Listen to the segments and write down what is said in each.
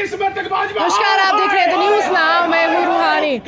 नमस्कार, आप देख रहे हैं द न्यूज़ नाउ। मैं हूं रूहानी।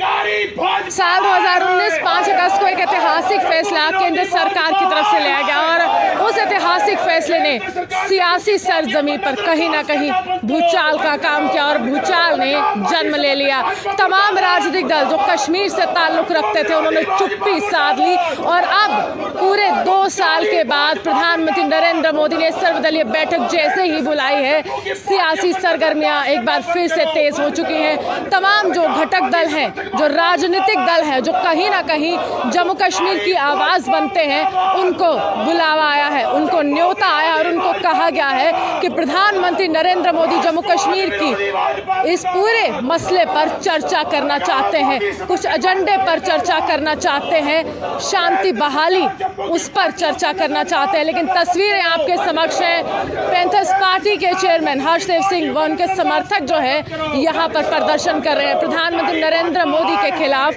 साल 2019 5 अगस्त को एक ऐतिहासिक फैसला केंद्र सरकार की तरफ से लिया गया और उस ऐतिहासिक फैसले ने सियासी सरजमी पर कहीं ना कहीं भूचाल का काम किया और भूचाल ने जन्म ले लिया। तमाम राजनीतिक दल जो कश्मीर से ताल्लुक रखते थे उन्होंने चुप्पी साध ली और अब पूरे 2 साल के बाद प्रधानमंत्री नरेंद्र मोदी ने सर्वदलीय बैठक जैसे ही बुलाई है, सियासी सरगर्मियां एक बार फिर से तेज हो चुकी हैं। तमाम जो घटक दल हैं, जो राजनीतिक दल हैं, जो कहीं ना कहीं जम्मू कश्मीर की आवाज़ बनते हैं, उनको बुलावा आया है, उनको न्योता आया और उनको कहा गया है कि प्रधानमंत्री नरेंद्र मोदी जम्मू कश्मीर की इस पूरे मसले पर चर्चा करना चाहते हैं, कुछ एजेंडे पर चर्चा करना चाहते हैं, शांति बहाली उस पर चर्चा करना चाहते हैं। लेकिन तस्वीरें आपके समक्ष हैं। पैंथर्स पार्टी के चेयरमैन हर्षदेव सिंह व उनके समर्थक जो है यहाँ पर प्रदर्शन कर रहे हैं। प्रधानमंत्री नरेंद्र मोदी के खिलाफ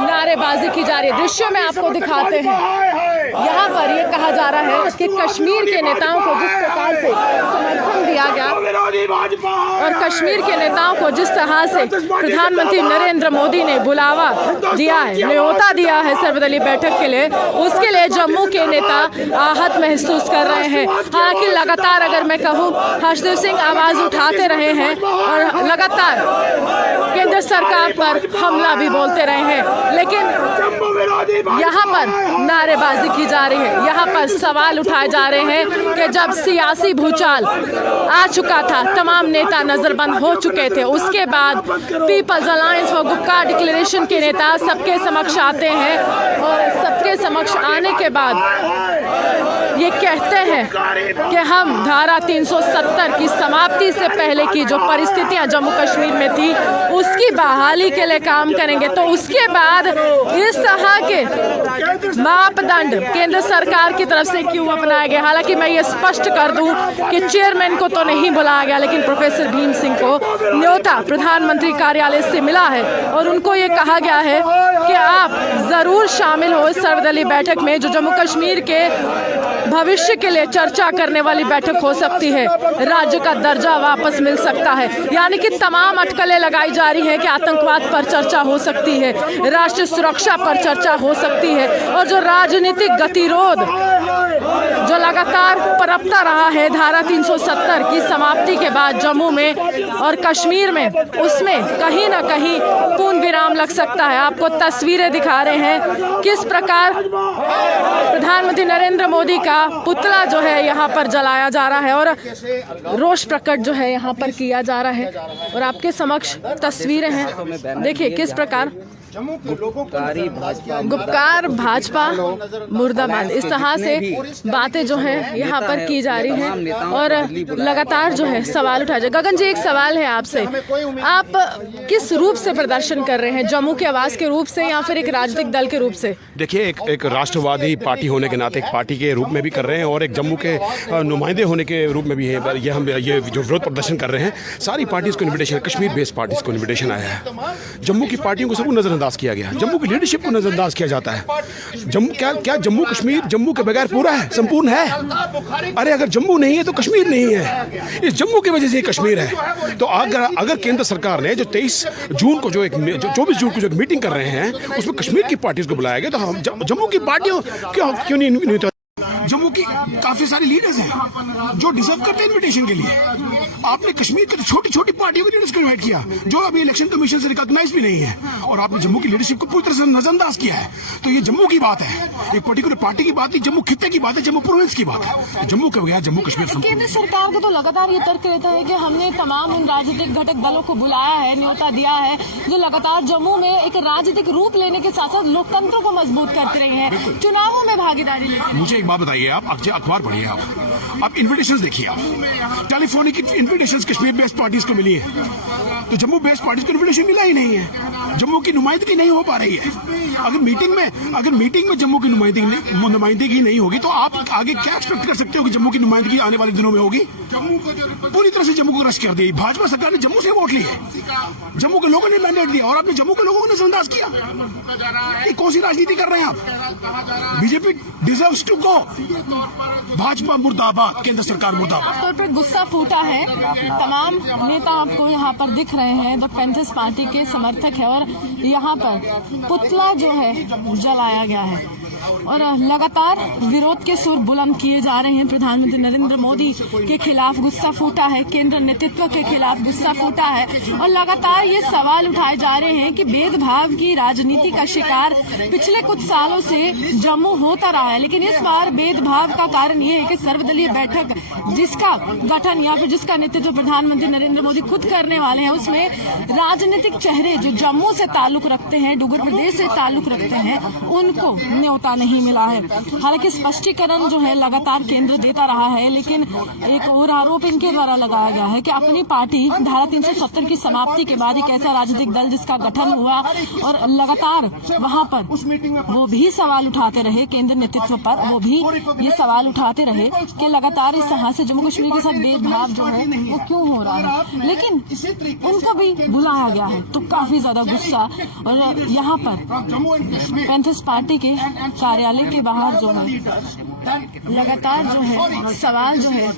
नारेबाजी की जा रही है। दृश्य में आपको दिखाते हैं। यहाँ पर ये कहा जा रहा है कि कश्मीर के नेताओं को जिस प्रकार से समर्थन दिया गया और कश्मीर के नेताओं को जिस तरह से प्रधानमंत्री नरेंद्र मोदी ने बुलावा दिया है, न्योता दिया है सर्वदलीय बैठक के लिए, उसके लिए जम्मू के नेता आहत महसूस कर रहे हैं। हालांकि लगातार अगर मैं कहूँ, हर्षदेव सिंह आवाज़ उठाते रहे हैं और लगातार केंद्र सरकार पर हमला भी बोलते रहे हैं, लेकिन यहाँ पर नारेबाजी की जा रही है। यहाँ पर सवाल उठाए जा रहे हैं कि जब सियासी भूचाल आ चुका था, तमाम नेता नजरबंद हो चुके थे, उसके बाद people's alliance for Gupkar declaration के नेता सबके समक्ष आते हैं और सबके समक्ष आने के बाद ये कहते हैं कि हम धारा 370 की समाप्ति से पहले की जो परिस्थितियां जम्मू कश्मीर में थी उसकी बहाली के लिए काम करेंगे। तो उसके बाद इस तरह के मापदंड केंद्र सरकार की तरफ से क्यों अपनाए गए? हालांकि मैं ये स्पष्ट कर दूं कि चेयरमैन को तो नहीं बुलाया गया, लेकिन प्रोफेसर भीम सिंह को न्योता प्रधानमंत्री कार्यालय से मिला है और उनको ये कहा गया है कि आप जरूर शामिल हो इस सर्वदलीय बैठक में, जो जम्मू कश्मीर के भविष्य के लिए चर्चा करने वाली बैठक हो सकती है। राज्य का दर्जा वापस मिल सकता है, यानी कि तमाम अटकलें लगाई जा रही हैं कि आतंकवाद पर चर्चा हो सकती है, राष्ट्रीय सुरक्षा पर चर्चा हो सकती है और जो राजनीतिक गतिरोध जो लगातार पनपता रहा है धारा 370 की समाप्ति के बाद जम्मू में और कश्मीर में, उसमें कहीं ना कहीं पूर्ण विराम लग सकता है। आपको तस्वीरें दिखा रहे हैं किस प्रकार प्रधानमंत्री नरेंद्र मोदी का पुतला जो है यहाँ पर जलाया जा रहा है और रोष प्रकट जो है यहाँ पर किया जा रहा है और आपके समक्ष तस्वीरें हैं। देखिए किस प्रकार गुपकार भाजपा मुर्दाबाद, इस तरह से बातें जो हैं यहाँ पर की जा रही हैं और लगातार जो है सवाल उठाए जा। गगन जी, एक सवाल है आपसे, आप किस रूप से प्रदर्शन कर रहे हैं? जम्मू की आवाज़ के रूप से या फिर एक राजनीतिक दल के रूप से? देखिए, एक राष्ट्रवादी पार्टी होने के नाते एक पार्टी के रूप में भी कर रहे हैं और एक जम्मू के नुमाइंदे होने के रूप में भी है। ये हम ये जो विरोध प्रदर्शन कर रहे हैं, सारी पार्टीज़ को इन्विटेशन, कश्मीर बेस्ड पार्टीज़ को इन्विटेशन आया है। जम्मू की पार्टियों को सबको नजरअंदाज किया गया, जम्मू की लीडरशिप को नजरअंदाज किया जाता है। जम्मू क्या जम्मू कश्मीर जम्मू के बगैर पूरा है, संपूर्ण है? अरे अगर जम्मू नहीं है तो कश्मीर नहीं है। इस जम्मू की वजह से कश्मीर है। तो अगर केंद्र सरकार ने जो 23 जून को जो 24 जून को जो एक मीटिंग कर रहे हैं उसमें कश्मीर की पार्टीज को बुलाया गया, तो हम जम्मू की पार्टियों क्यों नहीं? जम्मू की काफी सारी लीडर्स हैं जो डिजर्व करते हैं इन्विटेशन के लिए। आपने कश्मीर की छोटी छोटी पार्टियों के लीडर्स को इन्वाइट किया जो अभी इलेक्शन कमीशन से रिकॉग्नाइज भी नहीं है और आपने जम्मू की लीडरशिप को पूरी तरह से नजरअंदाज किया है। तो ये जम्मू की बात है, एक पर्टिकुलर पार्टी की बात नहीं, जम्मू खित्ते की बात है, जम्मू प्रोविंस की बात है। जम्मू के बगैर जम्मू कश्मीर। केंद्र सरकार को तो लगातार ये तर्क रहता है कि हमने तमाम उन राजनीतिक घटक दलों को बुलाया है, न्योता दिया है, जो लगातार जम्मू में एक राजनीतिक रूप लेने के साथ साथ लोकतंत्र को मजबूत करते रहे हैं, चुनावों में भागीदारी लेते। मुझे एक बात बताइए, आप अखबार पढ़िए, आप इन्विटेशंस देखिए, आप telephonic invitations Kashmir based parties को मिली है, तो जम्मू बेस्ड पार्टीज को इन्विटेशन मिला ही नहीं है। जम्मू की नुमाइंदगी नहीं हो पा रही है। अगर मीटिंग में जम्मू की नुमाइंदगी नहीं होगी तो आप आगे क्या एक्सपेक्ट कर सकते हो कि जम्मू की नुमाइंदगी आने वाले दिनों में होगी? पूरी तरह से जम्मू को रश कर दी। भाजपा सरकार ने जम्मू से वोट लिए, जम्मू के लोगों ने मैंडेट दिया और आपने जम्मू के लोगों को नजरअंदाज किया। ये कौन सी राजनीति कर रहे हैं आप? BJP deserves to go. Bhajpa मुर्दाबाद, केंद्र सरकार मुर्दाबाद। तौर पर गुस्सा फूटा है। तमाम नेता आपको यहाँ पर दिख रहे हैं, द पैंथर्स पार्टी के समर्थक है और यहाँ पर पुतला जो है जलाया गया है और लगातार विरोध के सुर बुलंद किए जा रहे हैं। प्रधानमंत्री नरेंद्र मोदी के खिलाफ गुस्सा फूटा है, केंद्र नेतृत्व के खिलाफ गुस्सा फूटा है और लगातार ये सवाल उठाए जा रहे हैं कि भेदभाव की राजनीति का शिकार पिछले कुछ सालों से जम्मू होता रहा है, लेकिन इस बार भेदभाव का कारण ये है कि सर्वदलीय बैठक जिसका गठन या फिर जिसका नेतृत्व प्रधानमंत्री नरेंद्र मोदी खुद करने वाले हैं, उसमें राजनीतिक चेहरे जो जम्मू से ताल्लुक रखते हैं, डुगर प्रदेश से ताल्लुक रखते हैं, उनको न्योता नहीं मिला है। हालांकि स्पष्टीकरण जो है लगातार केंद्र देता रहा है, लेकिन एक और आरोप इनके द्वारा लगाया गया है कि अपनी पार्टी धारा 370 की समाप्ति के बाद एक ऐसा राजनीतिक दल जिसका गठन हुआ और लगातार वहां पर वो भी सवाल उठाते रहे, केंद्र नेतृत्व पर वो भी ये सवाल उठाते रहे कि लगातार इस तरह से जम्मू कश्मीर के साथ भेदभाव जो है वो क्यों हो रहा है, लेकिन उनको भी बुलाया गया है तो काफी ज्यादा गुस्सा। और यहाँ पर पैंथर्स पार्टी के कार्यालय के बाहर जो है लगातार जो है सवाल जो है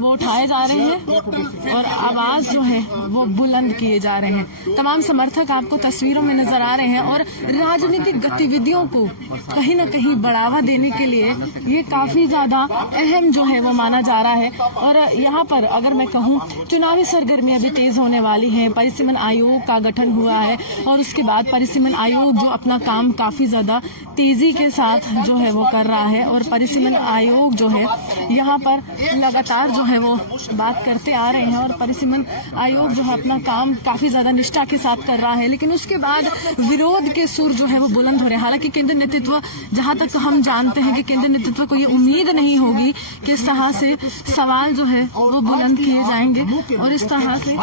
वो उठाए जा रहे हैं और आवाज जो है वो बुलंद किए जा रहे हैं। तमाम समर्थक आपको तस्वीरों में नजर आ रहे हैं और राजनीतिक गतिविधियों को कहीं न कहीं बढ़ावा देने के लिए ये काफी ज्यादा अहम जो है वो माना जा रहा है। और यहाँ पर अगर मैं कहूँ चुनावी सरगर्मियां भी तेज होने वाली हैं। परिसीमन आयोग का गठन हुआ है और उसके बाद परिसीमन आयोग जो अपना काम काफी ज्यादा तेजी के साथ जो है वो कर रहा है और परिसीमन आयोग जो है यहाँ पर लगातार जो है वो बात करते आ रहे हैं और परिसीमन आयोग जो है अपना काम काफी ज्यादा निष्ठा के साथ कर रहा है, लेकिन उसके बाद विरोध के सुर जो है वो बुलंद हो रहे हैं। हालांकि केंद्र नेतृत्व, जहां तक हम जानते हैं कि केंद्र नेतृत्व को ये उम्मीद नहीं होगी कि इस तरह से सवाल जो है वो बुलंद किए जाएंगे और इस तरह से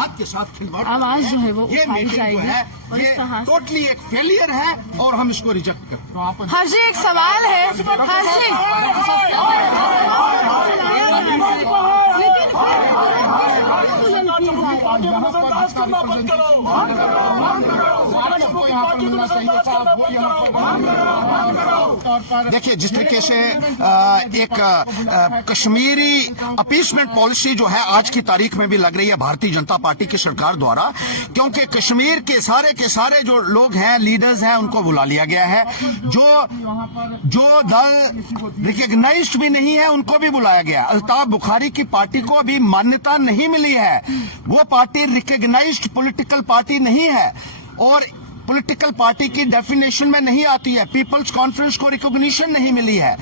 आवाज जो है वो उठाई जाएगी और इस तरह टोटली एक फेलियर है और हम इसको रिजेक्ट करते हैं। हर जी एक सवाल है, हर जी देखिए, जिस तरीके से एक कश्मीरी अपीसमेंट पॉलिसी जो है आज की तारीख में भी लग रही है भारतीय जनता पार्टी की सरकार द्वारा, क्योंकि कश्मीर के सारे जो लोग हैं, लीडर्स हैं, उनको बुला लिया गया है। जो दल रिकग्नाइज्ड भी नहीं है उनको भी बुलाया गया। अल्ताफ बुखारी की पार्टी को अभी मान्यता नहीं मिली है, वो पार्टी रिकग्नाइज्ड पॉलिटिकल पार्टी नहीं है और पॉलिटिकल पार्टी की डेफिनेशन में नहीं आती है। पीपल्स कॉन्फ्रेंस को रिकॉग्निशन नहीं मिली है,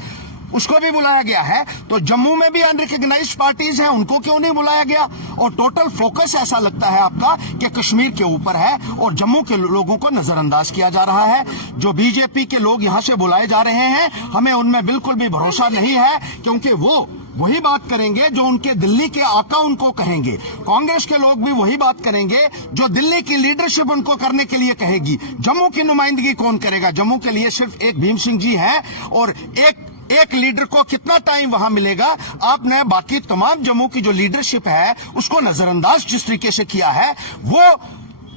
उसको भी बुलाया गया है। तो जम्मू में भी अनरिकग्नाइज्ड पार्टीज हैं, उनको क्यों नहीं बुलाया गया? और टोटल फोकस ऐसा लगता है आपका कि कश्मीर के ऊपर है और जम्मू के लोगों को नजरअंदाज किया जा रहा है। जो बीजेपी के लोग यहां से बुलाए जा रहे हैं, हमें उनमें बिल्कुल भी भरोसा नहीं है, क्योंकि वो वही बात करेंगे जो उनके दिल्ली के आका उनको कहेंगे। कांग्रेस के लोग भी वही बात करेंगे जो दिल्ली की लीडरशिप उनको करने के लिए कहेगी। जम्मू की नुमाइंदगी कौन करेगा? जम्मू के लिए सिर्फ एक भीम सिंह जी है और एक लीडर को कितना टाइम वहां मिलेगा? आपने बाकी तमाम जम्मू की जो लीडरशिप है उसको नजरअंदाज जिस तरीके से किया है वो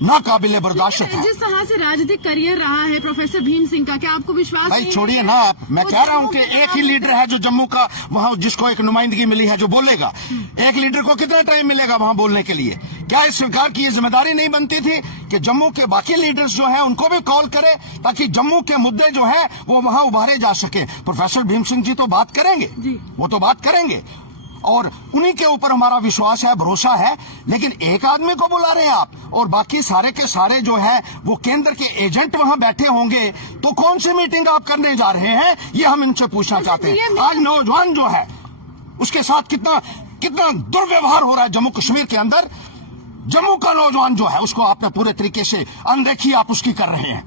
नाकाबिले बर्दाश्त है। जिस तरह से राजनीतिक करियर रहा है प्रोफेसर भीम सिंह का, क्या आपको विश्वास भाई छोड़िए ना आप, मैं कह रहा हूं कि एक ही लीडर है जो जम्मू का वहां जिसको एक नुमाइंदगी मिली है जो बोलेगा। एक लीडर को कितना टाइम मिलेगा वहां बोलने के लिए? क्या इस सरकार की ये जिम्मेदारी नहीं बनती थी कि जम्मू के बाकी लीडर्स जो हैं उनको भी कॉल करे ताकि जम्मू के मुद्दे जो है वो वहां उभारे जा सके? प्रोफेसर भीम सिंह जी तो बात करेंगे, वो तो बात करेंगे और उन्हीं के ऊपर हमारा विश्वास है, भरोसा है। लेकिन एक आदमी को बुला रहे हैं आप और बाकी सारे के सारे जो है वो केंद्र के एजेंट वहां बैठे होंगे, तो कौन सी मीटिंग आप करने जा रहे हैं? ये हम इनसे पूछना चाहते हैं। आज नौजवान जो है उसके साथ कितना दुर्व्यवहार हो रहा है जम्मू कश्मीर के अंदर। जम्मू का नौजवान जो है उसको आपने पूरे तरीके से अनदेखी आप उसकी कर रहे हैं।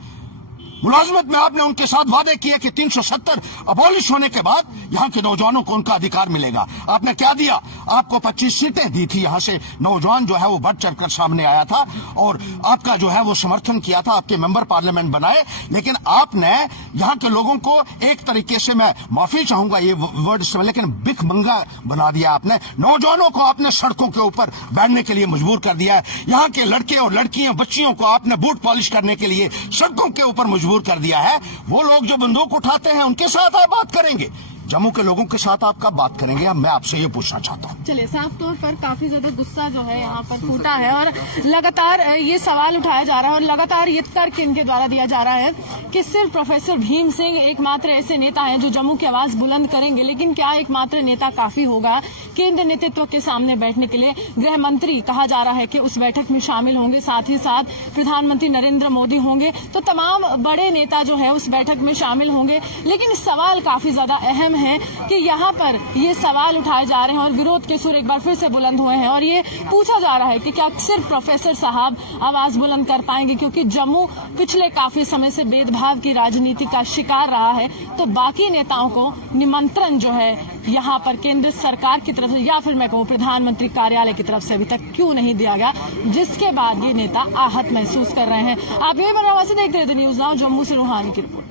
मुलाजमत में आपने उनके साथ वादे किए कि 370 अबॉलिश होने के बाद यहाँ के नौजवानों को उनका अधिकार मिलेगा। आपने क्या दिया? आपको 25 सीटें दी थी, यहाँ से नौजवान जो है वो बढ़ चढ़कर सामने आया था और आपका जो है वो समर्थन किया था, आपके मेंबर पार्लियामेंट बनाए। लेकिन आपने यहाँ के लोगों को एक तरीके से, मैं माफी चाहूंगा ये वर्ड से, लेकिन भिखमंगा बना दिया आपने। नौजवानों को आपने सड़कों के ऊपर बैठने के लिए मजबूर कर दिया है। यहाँ के लड़के और लड़कियां, बच्चियों को आपने बूट पॉलिश करने के लिए सड़कों के ऊपर मजबूर कर दिया है। वो लोग जो बंदूक उठाते हैं उनके साथ आप बात करेंगे, जम्मू के लोगों के साथ आप कब बात करेंगे? मैं आपसे ये पूछना चाहता हूँ। चलिए, साफ तौर पर काफी ज्यादा गुस्सा जो है यहाँ पर फूटा है और लगातार ये सवाल उठाया जा रहा है और लगातार ये तर्क इनके द्वारा दिया जा रहा है कि सिर्फ प्रोफेसर भीम सिंह एकमात्र ऐसे नेता हैं जो जम्मू की आवाज बुलंद करेंगे। लेकिन क्या एकमात्र नेता काफी होगा केंद्र नेतृत्व के सामने बैठने के लिए? गृह मंत्री कहा जा रहा है कि उस बैठक में शामिल होंगे, साथ ही साथ प्रधानमंत्री नरेंद्र मोदी होंगे, तो तमाम बड़े नेता जो है उस बैठक में शामिल होंगे। लेकिन सवाल काफी ज्यादा अहम है कि यहाँ पर ये सवाल उठाए जा रहे हैं और विरोध के सुर एक बार फिर से बुलंद हुए हैं और ये पूछा जा रहा है कि क्या सिर्फ प्रोफेसर साहब आवाज बुलंद कर पाएंगे, क्योंकि जम्मू पिछले काफी समय से भेदभाव की राजनीति का शिकार रहा है। तो बाकी नेताओं को निमंत्रण जो है यहाँ पर केंद्र सरकार की तरफ से या फिर मैं कहूँ प्रधानमंत्री कार्यालय की तरफ से अभी तक क्यों नहीं दिया गया, जिसके बाद ये नेता आहत महसूस कर रहे हैं। आप यही बराबर से देखते रहते न्यूज नाउ, जम्मू से रूहानी की रिपोर्ट।